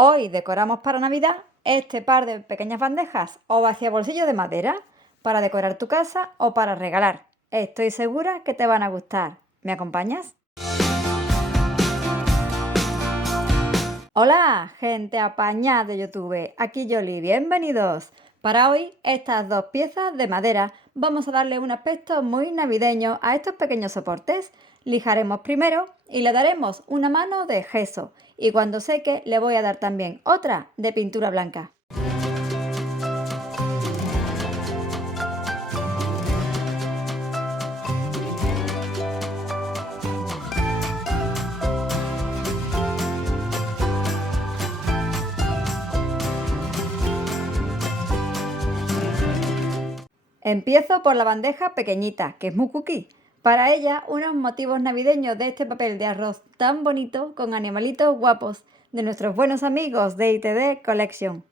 Hoy decoramos para Navidad este par de pequeñas bandejas o vaciabolsillos de madera para decorar tu casa o para regalar. Estoy segura que te van a gustar. ¿Me acompañas? Hola, gente apañada de YouTube. Aquí Yoli, bienvenidos. Para hoy, estas dos piezas de madera vamos a darle un aspecto muy navideño a estos pequeños soportes. Lijaremos primero y le daremos una mano de gesso y cuando seque le voy a dar también otra de pintura blanca. Empiezo por la bandeja pequeñita, que es muy cookie. Para ella, unos motivos navideños de este papel de arroz tan bonito con animalitos guapos de nuestros buenos amigos de ITD Collection.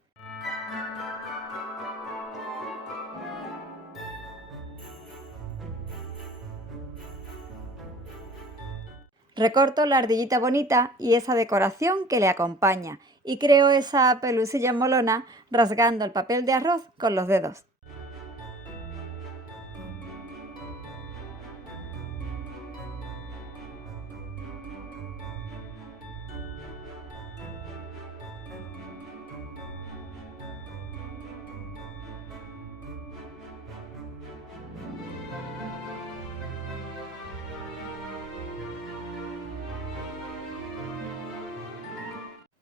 Recorto la ardillita bonita y esa decoración que le acompaña y creo esa pelusilla molona rasgando el papel de arroz con los dedos.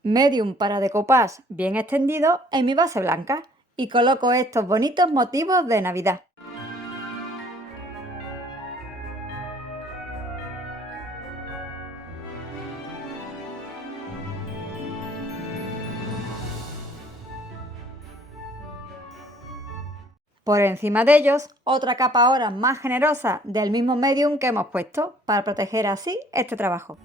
Medium para decoupage bien extendido en mi base blanca y coloco estos bonitos motivos de Navidad. Por encima de ellos, otra capa ahora más generosa del mismo medium que hemos puesto para proteger así este trabajo.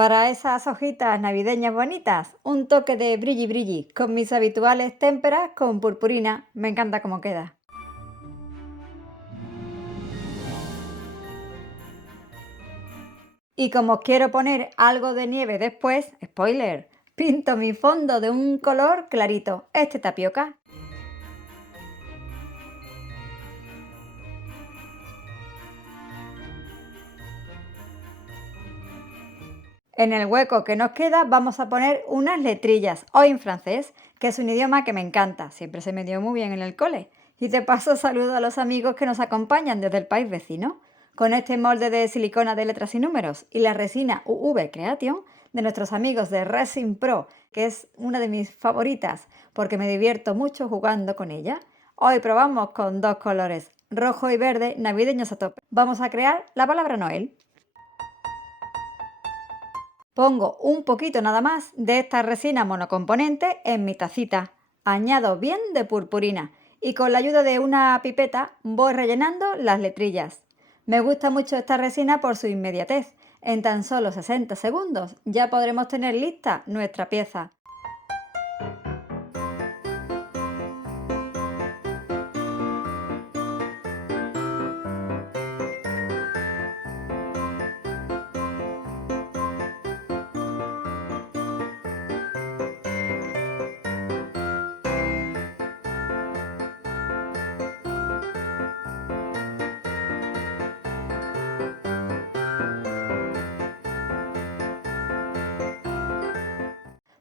Para esas hojitas navideñas bonitas, un toque de brilli brilli con mis habituales témperas con purpurina. Me encanta cómo queda. Y como os quiero poner algo de nieve después, spoiler, pinto mi fondo de un color clarito, este tapioca. En el hueco que nos queda vamos a poner unas letrillas, hoy en francés, que es un idioma que me encanta, siempre se me dio muy bien en el cole. Y de paso saludo a los amigos que nos acompañan desde el país vecino. Con este molde de silicona de letras y números y la resina UV Creation de nuestros amigos de Resin Pro, que es una de mis favoritas porque me divierto mucho jugando con ella. Hoy probamos con dos colores, rojo y verde, navideños a tope. Vamos a crear la palabra Noel. Pongo un poquito nada más de esta resina monocomponente en mi tacita. Añado bien de purpurina y con la ayuda de una pipeta voy rellenando las letrillas. Me gusta mucho esta resina por su inmediatez. En tan solo 60 segundos ya podremos tener lista nuestra pieza.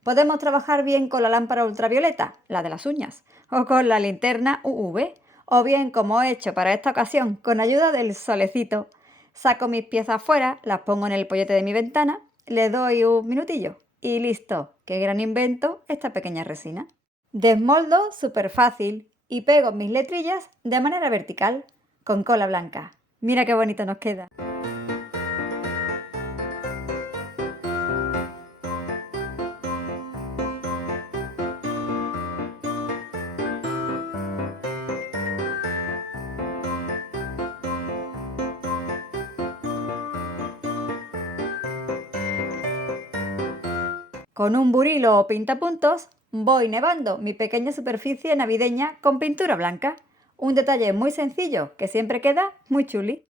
Podemos trabajar bien con la lámpara ultravioleta, la de las uñas, o con la linterna UV, o bien como he hecho para esta ocasión, con ayuda del solecito. Saco mis piezas fuera, las pongo en el pollete de mi ventana, le doy un minutillo y listo. ¡Qué gran invento esta pequeña resina! Desmoldo súper fácil y pego mis letrillas de manera vertical con cola blanca. Mira qué bonito nos queda. Con un burilo o pintapuntos voy nevando mi pequeña superficie navideña con pintura blanca. Un detalle muy sencillo que siempre queda muy chuli.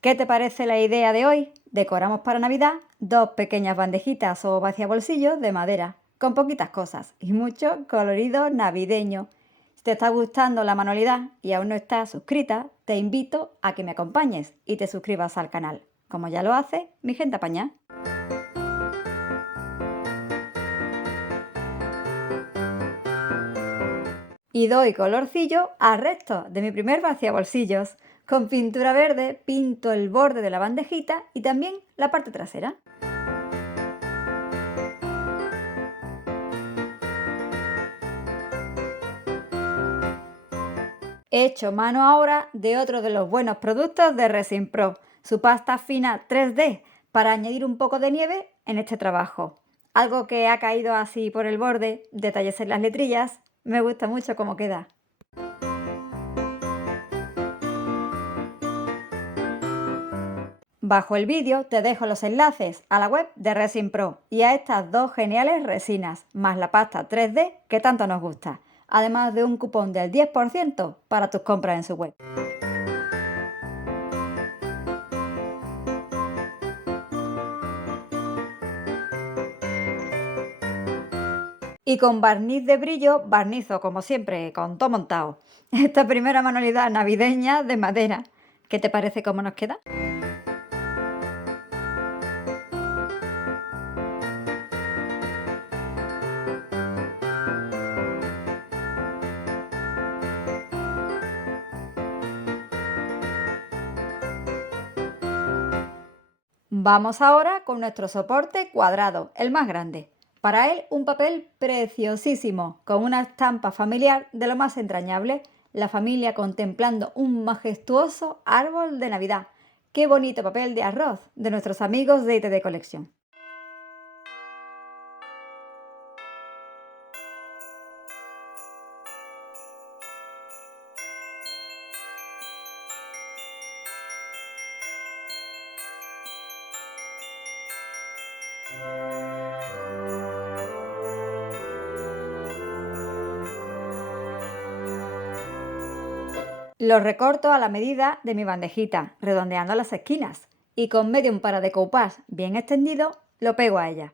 ¿Qué te parece la idea de hoy? Decoramos para Navidad 2 pequeñas bandejitas o vaciabolsillos de madera, con poquitas cosas y mucho colorido navideño. Si te está gustando la manualidad y aún no estás suscrita, te invito a que me acompañes y te suscribas al canal, como ya lo hace mi gente apañada. Y doy colorcillo al resto de mi primer vaciabolsillos. Con pintura verde pinto el borde de la bandejita y también la parte trasera. He hecho mano ahora de otro de los buenos productos de Resin Pro, su pasta fina 3D, para añadir un poco de nieve en este trabajo. Algo que ha caído así por el borde, detalles en las letrillas, me gusta mucho cómo queda. Bajo el vídeo te dejo los enlaces a la web de Resin Pro y a estas 2 geniales resinas, más la pasta 3D que tanto nos gusta, además de un cupón del 10% para tus compras en su web. Y con barniz de brillo barnizo, como siempre, con todo montado. Esta primera manualidad navideña de madera. ¿Qué te parece cómo nos queda? Vamos ahora con nuestro soporte cuadrado, el más grande. Para él un papel preciosísimo, con una estampa familiar de lo más entrañable, la familia contemplando un majestuoso árbol de Navidad. ¡Qué bonito papel de arroz de nuestros amigos de ITD Collection! Lo recorto a la medida de mi bandejita, redondeando las esquinas, y con medium para decoupage bien extendido, lo pego a ella.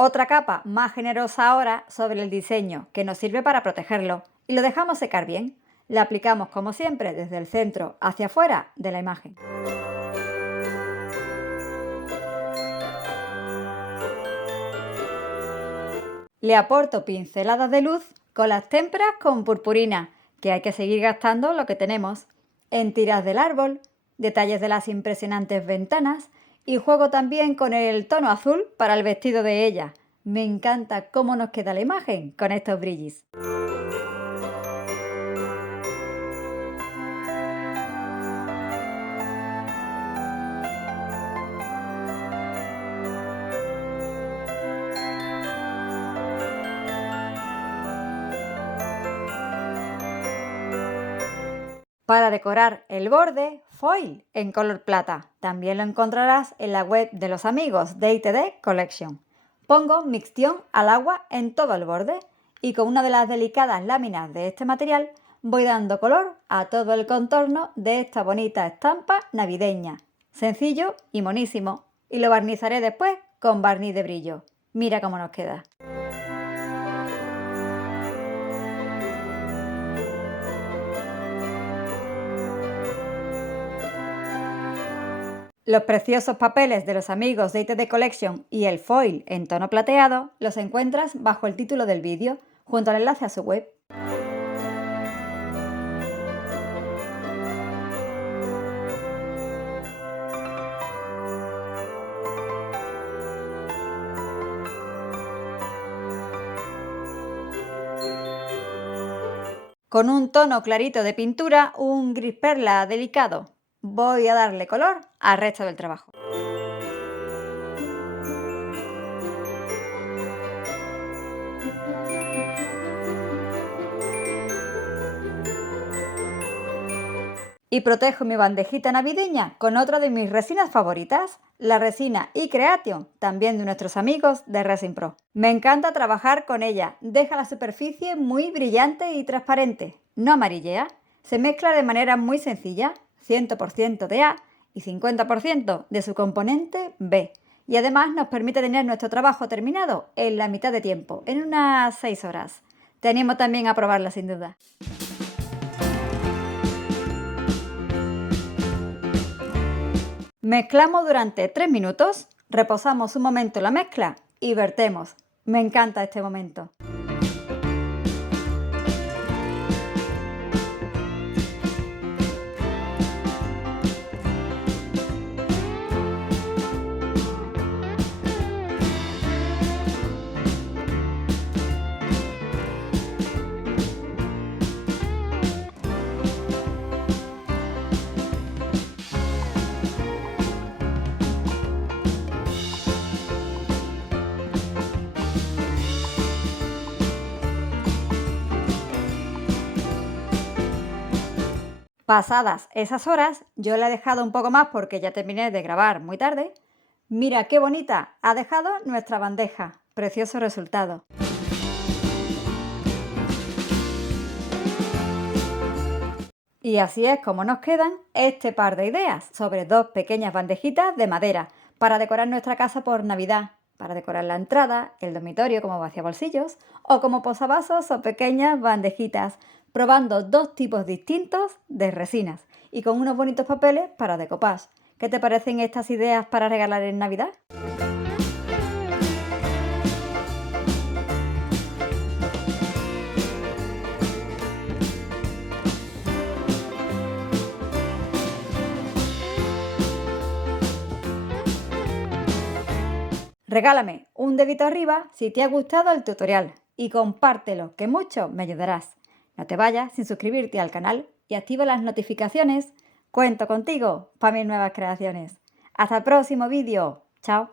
Otra capa más generosa ahora sobre el diseño, que nos sirve para protegerlo, y lo dejamos secar bien. La aplicamos como siempre desde el centro hacia afuera de la imagen. Le aporto pinceladas de luz con las témperas con purpurina, que hay que seguir gastando lo que tenemos, en tiras del árbol, detalles de las impresionantes ventanas y juego también con el tono azul para el vestido de ella. Me encanta cómo nos queda la imagen con estos brillis. Para decorar el borde, foil en color plata. También lo encontrarás en la web de los amigos de ITD Collection. Pongo mixtión al agua en todo el borde y con una de las delicadas láminas de este material voy dando color a todo el contorno de esta bonita estampa navideña. Sencillo y monísimo. Y lo barnizaré después con barniz de brillo. Mira cómo nos queda. Los preciosos papeles de los amigos de ITD Collection y el foil en tono plateado los encuentras bajo el título del vídeo, junto al enlace a su web. Con un tono clarito de pintura, un gris perla delicado. Voy a darle color al resto del trabajo. Y protejo mi bandejita navideña con otra de mis resinas favoritas, la resina iCreation, también de nuestros amigos de Resin Pro. Me encanta trabajar con ella, deja la superficie muy brillante y transparente, no amarillea, se mezcla de manera muy sencilla, 100% de A y 50% de su componente B. Y además nos permite tener nuestro trabajo terminado en la mitad de tiempo, en unas 6 horas. Te animo también a probarla sin duda. Mezclamos durante 3 minutos, reposamos un momento la mezcla y vertemos. Me encanta este momento. Pasadas esas horas, yo la he dejado un poco más porque ya terminé de grabar muy tarde. Mira qué bonita ha dejado nuestra bandeja. Precioso resultado. Y así es como nos quedan este par de ideas sobre dos pequeñas bandejitas de madera para decorar nuestra casa por Navidad, para decorar la entrada, el dormitorio como vaciabolsillos o como posavasos o pequeñas bandejitas, probando dos tipos distintos de resinas y con unos bonitos papeles para decoupage. ¿Qué te parecen estas ideas para regalar en Navidad? Regálame un dedito arriba si te ha gustado el tutorial y compártelo, que mucho me ayudarás. No te vayas sin suscribirte al canal y activa las notificaciones. Cuento contigo para mis nuevas creaciones. Hasta el próximo vídeo. Chao.